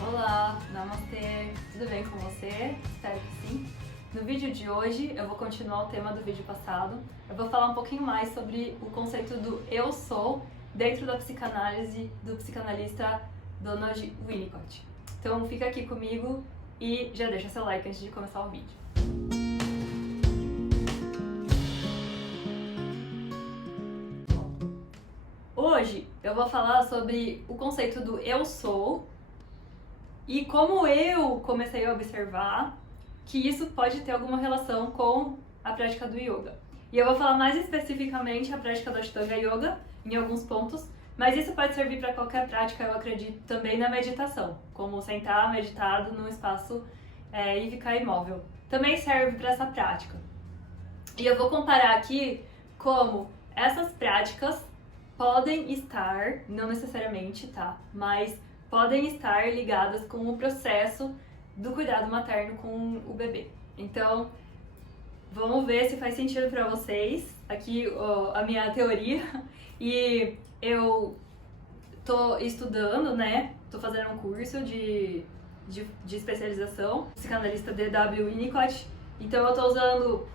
Olá, Namastê, tudo bem com você? Espero que sim. No vídeo de hoje eu vou continuar o tema do vídeo passado. Eu vou falar um pouquinho mais sobre o conceito do eu sou dentro da psicanálise do psicanalista Donald Winnicott. Então fica aqui comigo e já deixa seu like antes de começar o vídeo. Hoje eu vou falar sobre o conceito do eu sou e como eu comecei a observar que isso pode ter alguma relação com a prática do yoga. E eu vou falar mais especificamente a prática do Ashtanga Yoga em alguns pontos, mas isso pode servir para qualquer prática, eu acredito, também na meditação, como sentar meditado num espaço e ficar imóvel. Também serve para essa prática. E eu vou comparar aqui como essas práticas podem estar, não necessariamente, tá? Mas podem estar ligadas com o processo do cuidado materno com o bebê. Então, vamos ver se faz sentido para vocês aqui a minha teoria. E eu tô estudando, né? Tô fazendo um curso de especialização, psicanalista D.W. Winnicott. Então eu tô usando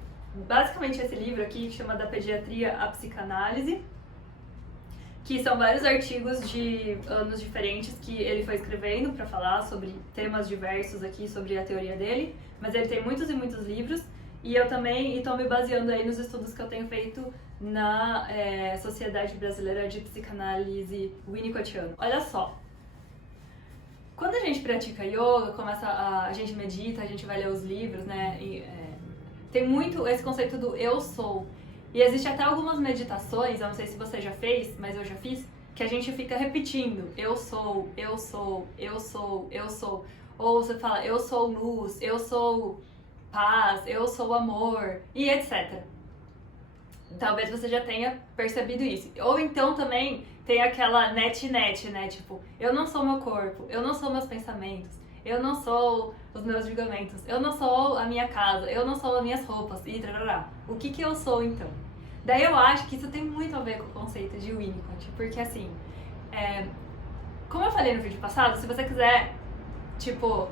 basicamente esse livro aqui, que chama Da Pediatria à Psicanálise, que são vários artigos de anos diferentes que ele foi escrevendo para falar sobre temas diversos aqui, sobre a teoria dele, mas ele tem muitos e muitos livros, e eu também estou me baseando aí nos estudos que eu tenho feito na Sociedade Brasileira de Psicanálise Winnicottiana. Olha só, quando a gente pratica yoga, a gente medita, a gente vai ler os livros, né, tem muito esse conceito do eu sou. E existe até algumas meditações, eu não sei se você já fez, mas eu já fiz, que a gente fica repetindo, eu sou, eu sou, eu sou, eu sou. Ou você fala, eu sou luz, eu sou paz, eu sou amor, e etc. Talvez você já tenha percebido isso. Ou então também tem aquela net, né? Tipo, eu não sou meu corpo, eu não sou meus pensamentos, eu não sou os meus julgamentos, eu não sou a minha casa, eu não sou as minhas roupas, e trarará. O que eu sou então? Daí eu acho que isso tem muito a ver com o conceito de Winnicott, porque assim, como eu falei no vídeo passado, se você quiser, tipo,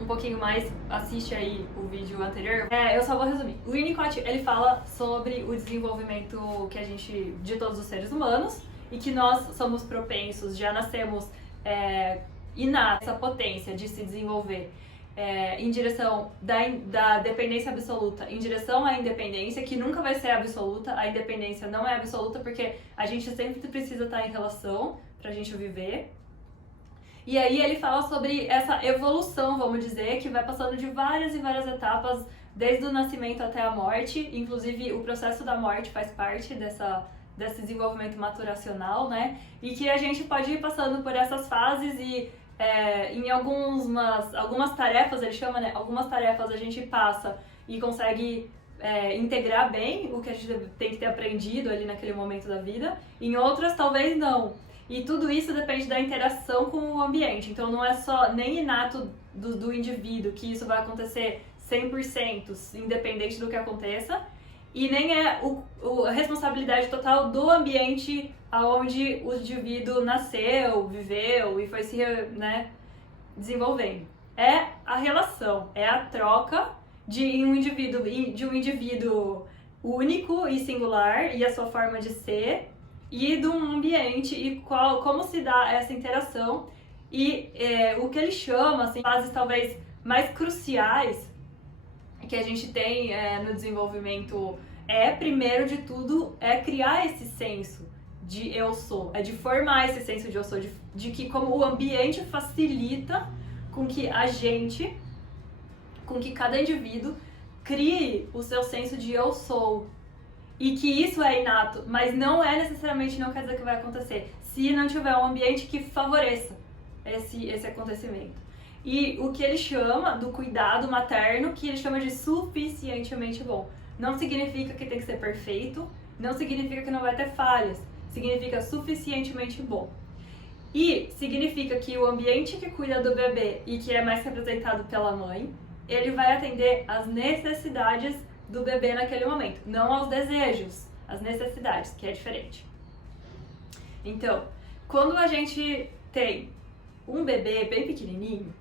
um pouquinho mais, assiste aí o vídeo anterior, eu só vou resumir. O Winnicott, ele fala sobre o desenvolvimento que a gente, de todos os seres humanos, e que nós somos propensos, já nascemos inata essa potência de se desenvolver em direção da dependência absoluta, em direção à independência, que nunca vai ser absoluta. A independência não é absoluta porque a gente sempre precisa estar em relação pra gente viver. E aí ele fala sobre essa evolução, vamos dizer, que vai passando de várias e várias etapas, desde o nascimento até a morte. Inclusive o processo da morte faz parte desse desenvolvimento maturacional, né? E que a gente pode ir passando por essas fases e em algumas tarefas, ele chama, né? Algumas tarefas a gente passa e consegue integrar bem o que a gente tem que ter aprendido ali naquele momento da vida. Em outras, talvez não. E tudo isso depende da interação com o ambiente. Então não é só nem inato do indivíduo que isso vai acontecer 100%, independente do que aconteça. E nem é a responsabilidade total do ambiente onde o indivíduo nasceu, viveu e foi se desenvolvendo. É a relação, é a troca de um indivíduo único e singular e a sua forma de ser e de um ambiente e como se dá essa interação e o que ele chama, assim, fases talvez mais cruciais que a gente tem no desenvolvimento primeiro de tudo, criar esse senso de eu sou, de formar esse senso de eu sou, de que como o ambiente facilita com que cada indivíduo crie o seu senso de eu sou, e que isso é inato, mas não necessariamente, não quer dizer que vai acontecer, se não tiver um ambiente que favoreça esse acontecimento. E o que ele chama do cuidado materno, que ele chama de suficientemente bom. Não significa que tem que ser perfeito, não significa que não vai ter falhas, significa suficientemente bom. E significa que o ambiente que cuida do bebê e que é mais representado pela mãe, ele vai atender às necessidades do bebê naquele momento, não aos desejos, às necessidades, que é diferente. Então, quando a gente tem um bebê bem pequenininho,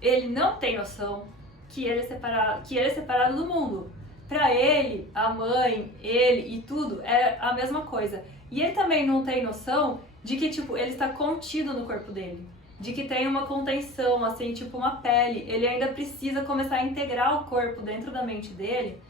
ele não tem noção que ele é separado do mundo. Pra ele, a mãe, ele e tudo é a mesma coisa. E ele também não tem noção de que, tipo, ele está contido no corpo dele. De que tem uma contenção, assim, tipo uma pele. Ele ainda precisa começar a integrar o corpo dentro da mente dele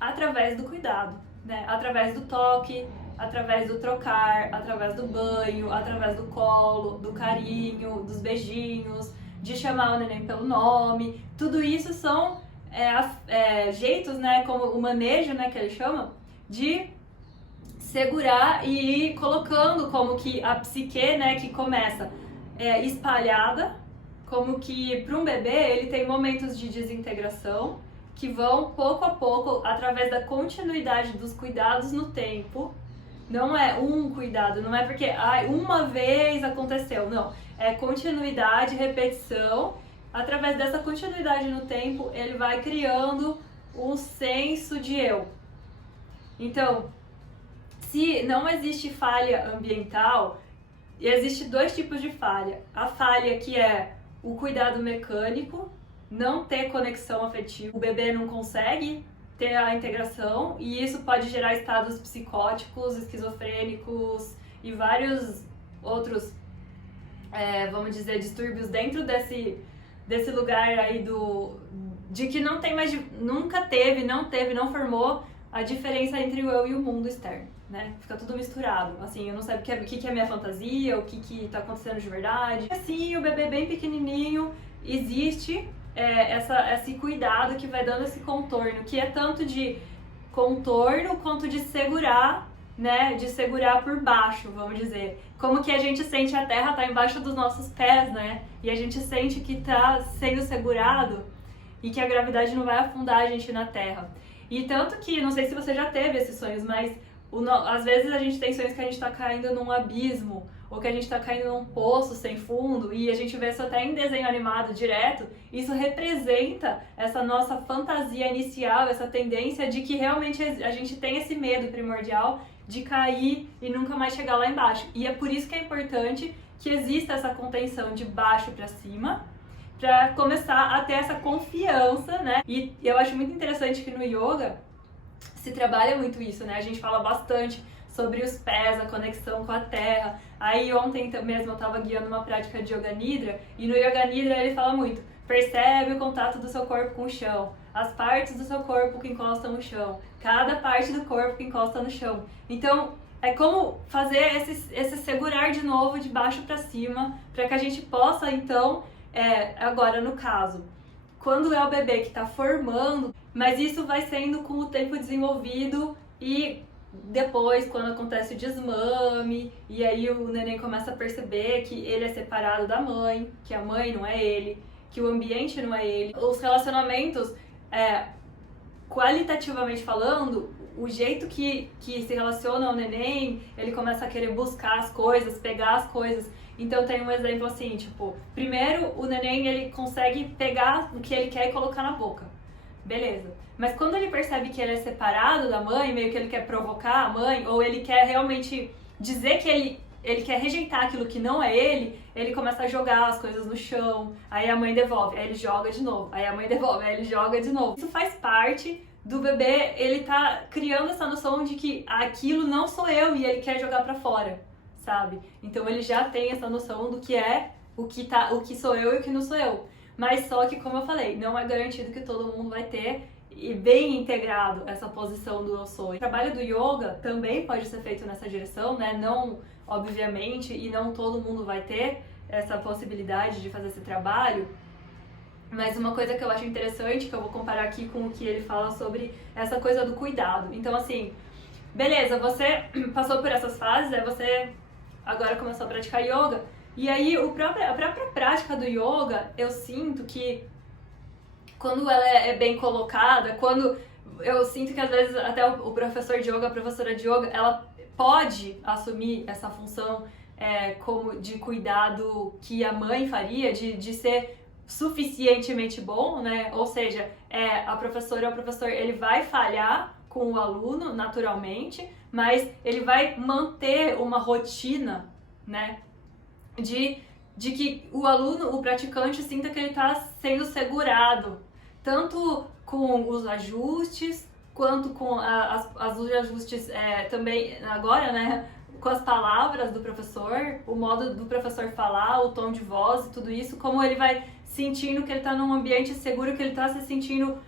através do cuidado, né? Através do toque, através do trocar, através do banho, através do colo, do carinho, dos beijinhos, de chamar o neném pelo nome. Tudo isso são jeitos, né, como o manejo, né, que ele chama, de segurar e ir colocando como que a psique, né, que começa espalhada, como que para um bebê ele tem momentos de desintegração que vão pouco a pouco, através da continuidade dos cuidados no tempo. Não é um cuidado, não é porque uma vez aconteceu, não. É continuidade, repetição. Através dessa continuidade no tempo, ele vai criando um senso de eu. Então, se não existe falha ambiental, existe dois tipos de falha. A falha que é o cuidado mecânico, não ter conexão afetiva. O bebê não consegue ter a integração e isso pode gerar estados psicóticos, esquizofrênicos e vários outros, vamos dizer, distúrbios dentro desse lugar aí de que não tem mais, nunca teve, não formou a diferença entre o eu e o mundo externo, né? Fica tudo misturado, assim, eu não sei o que é minha fantasia, o que tá acontecendo de verdade. Assim, o bebê bem pequenininho, existe esse cuidado que vai dando esse contorno, que é tanto de contorno quanto de segurar, né? De segurar por baixo, vamos dizer. Como que a gente sente a terra tá embaixo dos nossos pés, né? E a gente sente que tá sendo segurado e que a gravidade não vai afundar a gente na terra. E tanto que, não sei se você já teve esses sonhos, mas às vezes a gente tem sonhos que a gente tá caindo num abismo, ou que a gente tá caindo num poço sem fundo, e a gente vê isso até em desenho animado direto. Isso representa essa nossa fantasia inicial, essa tendência de que realmente a gente tem esse medo primordial de cair e nunca mais chegar lá embaixo. E é por isso que é importante que exista essa contenção de baixo para cima, para começar a ter essa confiança, né? E eu acho muito interessante que no yoga se trabalha muito isso, né? A gente fala bastante sobre os pés, a conexão com a terra. Aí ontem mesmo eu tava guiando uma prática de Yoga Nidra, e no Yoga Nidra ele fala muito: percebe o contato do seu corpo com o chão, as partes do seu corpo que encostam no chão, cada parte do corpo que encosta no chão. Então, é como fazer esse segurar de novo de baixo para cima, para que a gente possa, então, agora no caso, quando é o bebê que está formando, mas isso vai sendo com o tempo desenvolvido e depois, quando acontece o desmame, e aí o neném começa a perceber que ele é separado da mãe, que a mãe não é ele, que o ambiente não é ele. Os relacionamentos, qualitativamente falando, o jeito que se relaciona ao neném, ele começa a querer buscar as coisas, pegar as coisas. Então tem um exemplo assim, tipo, primeiro o neném ele consegue pegar o que ele quer e colocar na boca. Beleza. Mas quando ele percebe que ele é separado da mãe, meio que ele quer provocar a mãe, ou ele quer realmente dizer que ele quer rejeitar aquilo que não é ele começa a jogar as coisas no chão, aí a mãe devolve, aí ele joga de novo, aí a mãe devolve, aí ele joga de novo. Isso faz parte do bebê, ele tá criando essa noção de que aquilo não sou eu e ele quer jogar pra fora, sabe? Então ele já tem essa noção do que é o que sou eu e o que não sou eu. Mas só que, como eu falei, não é garantido que todo mundo vai ter e bem integrado essa posição do eu sou. O trabalho do yoga também pode ser feito nessa direção, né? Não, obviamente, e não todo mundo vai ter essa possibilidade de fazer esse trabalho. Mas uma coisa que eu acho interessante, que eu vou comparar aqui com o que ele fala sobre essa coisa do cuidado. Então, assim, beleza, você passou por essas fases, aí você agora começou a praticar yoga. E aí, a própria prática do yoga, eu sinto que quando ela é bem colocada, quando eu sinto que às vezes até o professor de yoga, a professora de yoga, ela pode assumir essa função como de cuidado que a mãe faria, de ser suficientemente bom, né? Ou seja, a professora ou o professor, ele vai falhar com o aluno naturalmente, mas ele vai manter uma rotina, né? De de que o aluno, o praticante, sinta que ele está sendo segurado, tanto com os ajustes, quanto com os ajustes também agora, né, com as palavras do professor, o modo do professor falar, o tom de voz e tudo isso, como ele vai sentindo que ele está num ambiente seguro, que ele está se sentindo,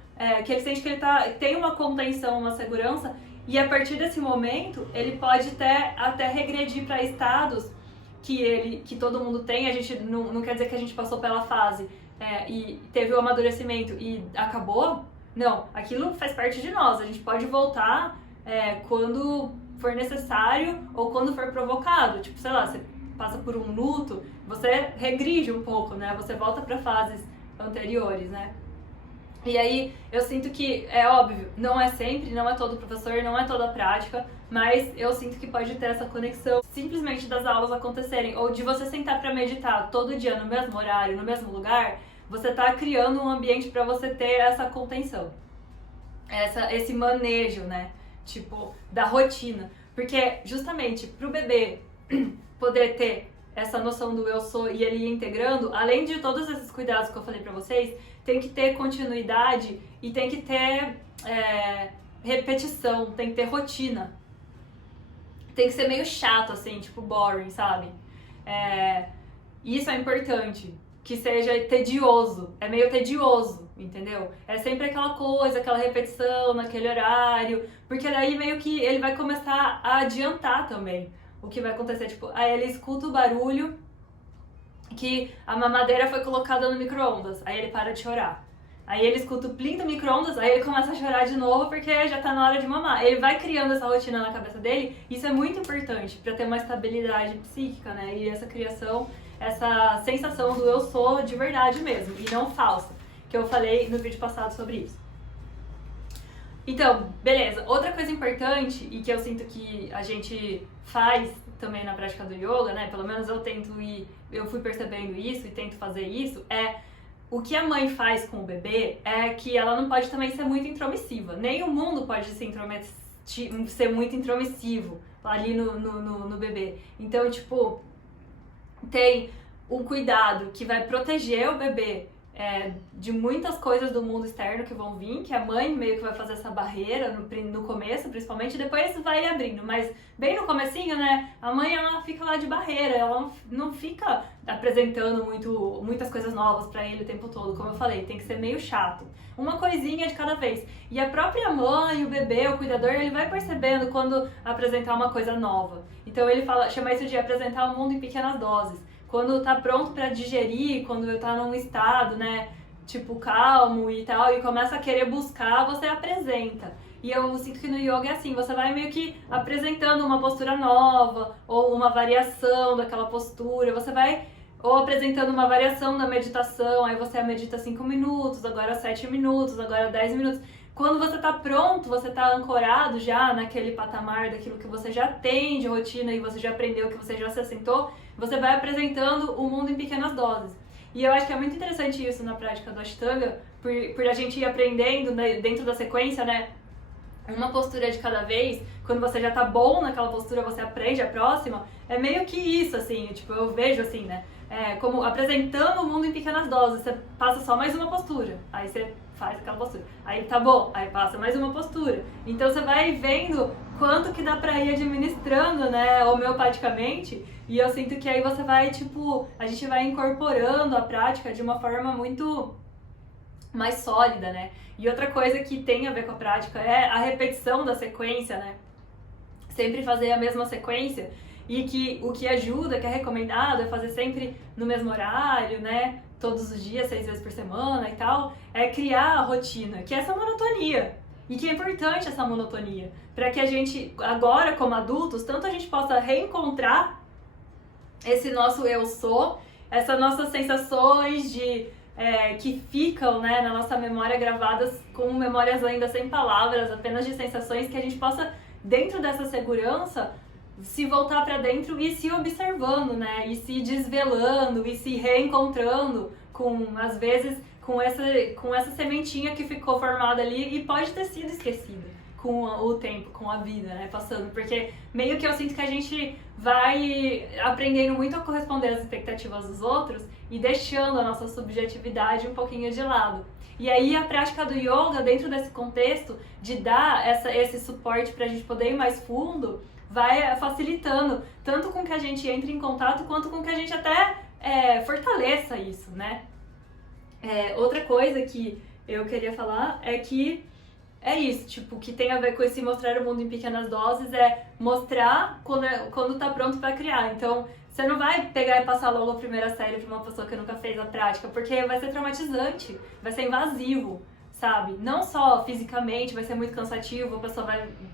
que ele sente que ele tem uma contenção, uma segurança, e a partir desse momento ele pode até regredir para estados que todo mundo tem. A gente não quer dizer que a gente passou pela fase e teve o amadurecimento e acabou. Não, aquilo faz parte de nós. A gente pode voltar quando for necessário ou quando for provocado. Tipo, sei lá, você passa por um luto, você regride um pouco, né? Você volta para fases anteriores, né? E aí eu sinto que, é óbvio, não é sempre, não é todo professor, não é toda a prática, mas eu sinto que pode ter essa conexão simplesmente das aulas acontecerem, ou de você sentar para meditar todo dia no mesmo horário, no mesmo lugar, você tá criando um ambiente para você ter essa contenção, esse manejo, né, tipo, da rotina. Porque justamente pro bebê poder ter essa noção do eu sou e ele ir integrando, além de todos esses cuidados que eu falei pra vocês, tem que ter continuidade e tem que ter repetição, tem que ter rotina. Tem que ser meio chato, assim, tipo boring, sabe? Isso é importante, que seja tedioso, é meio tedioso, entendeu? É sempre aquela coisa, aquela repetição naquele horário, porque daí meio que ele vai começar a adiantar também o que vai acontecer, tipo, aí ele escuta o barulho que a mamadeira foi colocada no micro-ondas, aí ele para de chorar. Aí ele escuta o plim do micro-ondas, aí ele começa a chorar de novo porque já tá na hora de mamar. Ele vai criando essa rotina na cabeça dele, isso é muito importante pra ter uma estabilidade psíquica, né? E essa criação, essa sensação do eu sou de verdade mesmo, e não falsa, que eu falei no vídeo passado sobre isso. Então, beleza. Outra coisa importante, e que eu sinto que a gente faz também na prática do yoga, né? Pelo menos eu fui percebendo isso e tento fazer isso, o que a mãe faz com o bebê é que ela não pode também ser muito intromissiva. Nem o mundo pode ser muito intromissivo ali no bebê. Então, tipo, tem um cuidado que vai proteger o bebê de muitas coisas do mundo externo que vão vir, que a mãe meio que vai fazer essa barreira no começo, principalmente, depois vai abrindo, mas bem no comecinho, né, a mãe ela fica lá de barreira, ela não fica apresentando muitas coisas novas pra ele o tempo todo, como eu falei, tem que ser meio chato, uma coisinha de cada vez, e a própria mãe, o bebê, o cuidador, ele vai percebendo quando apresentar uma coisa nova, então ele chama isso de apresentar o mundo em pequenas doses. Quando tá pronto pra digerir, quando tá num estado, né, tipo, calmo e tal, e começa a querer buscar, você apresenta. E eu sinto que no yoga é assim, você vai meio que apresentando uma postura nova, ou uma variação daquela postura, você vai ou apresentando uma variação da meditação, aí você medita 5 minutos, agora 7 minutos, agora 10 minutos. Quando você tá pronto, você tá ancorado já naquele patamar daquilo que você já tem de rotina e você já aprendeu, que você já se assentou, você vai apresentando o mundo em pequenas doses. E eu acho que é muito interessante isso na prática do Ashtanga, por a gente ir aprendendo, né, dentro da sequência, né, uma postura de cada vez. Quando você já tá bom naquela postura, você aprende a próxima. É meio que isso, assim, tipo, eu vejo assim, né, como apresentando o mundo em pequenas doses. Você passa só mais uma postura, aí você faz aquela postura, aí tá bom, aí passa mais uma postura. Então você vai vendo quanto que dá pra ir administrando, né, homeopaticamente, e eu sinto que aí você vai, tipo, a gente vai incorporando a prática de uma forma muito mais sólida, né. E outra coisa que tem a ver com a prática é a repetição da sequência, né, sempre fazer a mesma sequência, e que o que ajuda, que é recomendado, é fazer sempre no mesmo horário, né, todos os dias, 6 vezes por semana e tal, é criar a rotina, que é essa monotonia. E que é importante essa monotonia, para que a gente, agora como adultos, tanto a gente possa reencontrar esse nosso eu sou, essas nossas sensações que ficam, né, na nossa memória gravadas como memórias ainda sem palavras, apenas de sensações, que a gente possa, dentro dessa segurança, se voltar para dentro e se observando, né, e se desvelando e se reencontrando às vezes com essa sementinha que ficou formada ali e pode ter sido esquecida com o tempo, com a vida, né, passando, porque meio que eu sinto que a gente vai aprendendo muito a corresponder às expectativas dos outros e deixando a nossa subjetividade um pouquinho de lado. E aí a prática do yoga, dentro desse contexto, de dar esse suporte pra gente poder ir mais fundo, vai facilitando, tanto com que a gente entre em contato, quanto com que a gente até fortaleça isso, né? Outra coisa que eu queria falar é que é isso, tipo, que tem a ver com esse mostrar o mundo em pequenas doses, é mostrar quando tá pronto pra criar. Então, você não vai pegar e passar logo a primeira série pra uma pessoa que nunca fez a prática, porque vai ser traumatizante, vai ser invasivo, sabe? Não só fisicamente, vai ser muito cansativo, a pessoa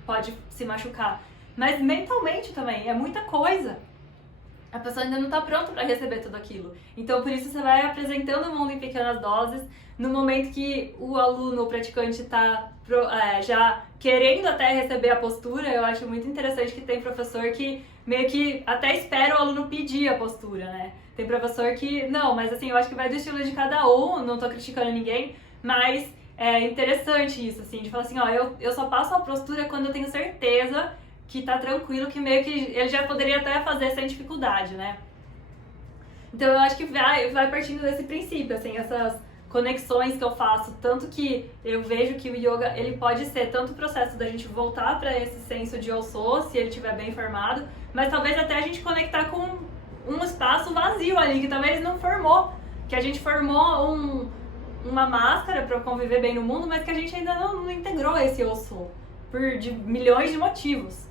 pode se machucar, mas mentalmente também, é muita coisa. A pessoa ainda não está pronta para receber tudo aquilo. Então, por isso, você vai apresentando o mundo em pequenas doses. No momento que o aluno, o praticante, está já querendo até receber a postura, eu acho muito interessante que tem professor que meio que até espera o aluno pedir a postura, né? Tem professor que, não, mas assim, eu acho que vai do estilo de cada um, não estou criticando ninguém, mas é interessante isso, assim, de falar assim, ó, eu só passo a postura quando eu tenho certeza que tá tranquilo, que meio que ele já poderia até fazer sem dificuldade, né? Então eu acho que vai partindo desse princípio, assim, essas conexões que eu faço, tanto que eu vejo que o yoga, ele pode ser tanto o processo da gente voltar para esse senso de eu sou, se ele estiver bem formado, mas talvez até a gente conectar com um espaço vazio ali, que talvez não formou, que a gente formou uma máscara para conviver bem no mundo, mas que a gente ainda não integrou esse eu sou, de milhões de motivos.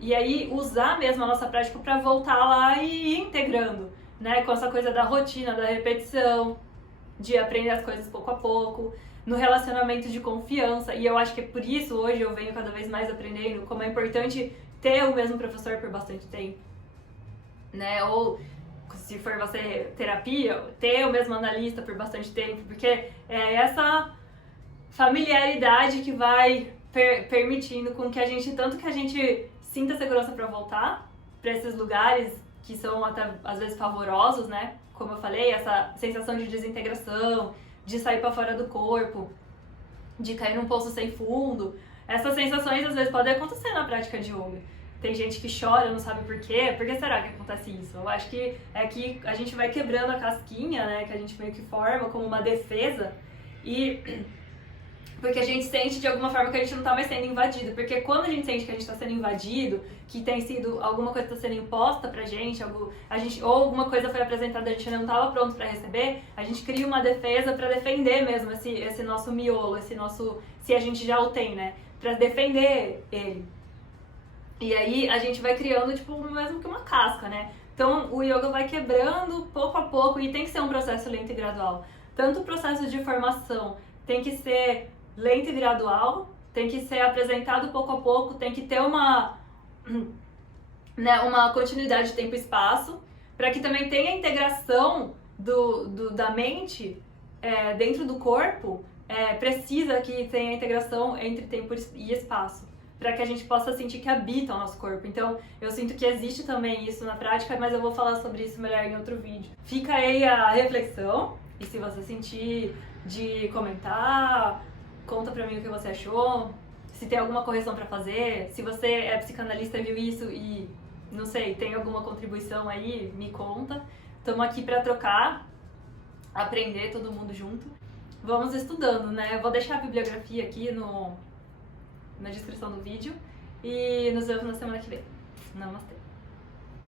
E aí usar mesmo a nossa prática para voltar lá e ir integrando, né? Com essa coisa da rotina, da repetição, de aprender as coisas pouco a pouco, no relacionamento de confiança. E eu acho que é por isso hoje eu venho cada vez mais aprendendo como é importante ter o mesmo professor por bastante tempo, né? Ou se for você terapia, ter o mesmo analista por bastante tempo, porque é essa familiaridade que vai permitindo com que a gente, tanto que a gente sinta segurança para voltar para esses lugares que são até às vezes pavorosos, né? Como eu falei, essa sensação de desintegração, de sair para fora do corpo, de cair num poço sem fundo. Essas sensações às vezes podem acontecer na prática de yoga. Tem gente que chora, não sabe por quê. Por que será que acontece isso? Eu acho que é que a gente vai quebrando a casquinha, né? Que a gente meio que forma como uma defesa e porque a gente sente de alguma forma que a gente não tá mais sendo invadido. Porque quando a gente sente que a gente tá sendo invadido, que tem sido alguma coisa tá sendo imposta pra gente, ou alguma coisa foi apresentada e a gente não tava pronto pra receber, a gente cria uma defesa pra defender mesmo esse nosso miolo, esse nosso, se a gente já o tem, né? Pra defender ele. E aí a gente vai criando, tipo, mesmo que uma casca, né? Então o yoga vai quebrando pouco a pouco e tem que ser um processo lento e gradual. Tanto o processo de formação tem que ser lento e gradual, tem que ser apresentado pouco a pouco, tem que ter uma continuidade de tempo e espaço, para que também tenha a integração da mente dentro do corpo, precisa que tenha a integração entre tempo e espaço, para que a gente possa sentir que habita o nosso corpo. Então, eu sinto que existe também isso na prática, mas eu vou falar sobre isso melhor em outro vídeo. Fica aí a reflexão, e se você sentir de comentar, conta pra mim o que você achou, se tem alguma correção pra fazer, se você é psicanalista e viu isso e, não sei, tem alguma contribuição aí, me conta. Estamos aqui pra trocar, aprender todo mundo junto. Vamos estudando, né? Eu vou deixar a bibliografia aqui na descrição do vídeo e nos vemos na semana que vem. Namastê!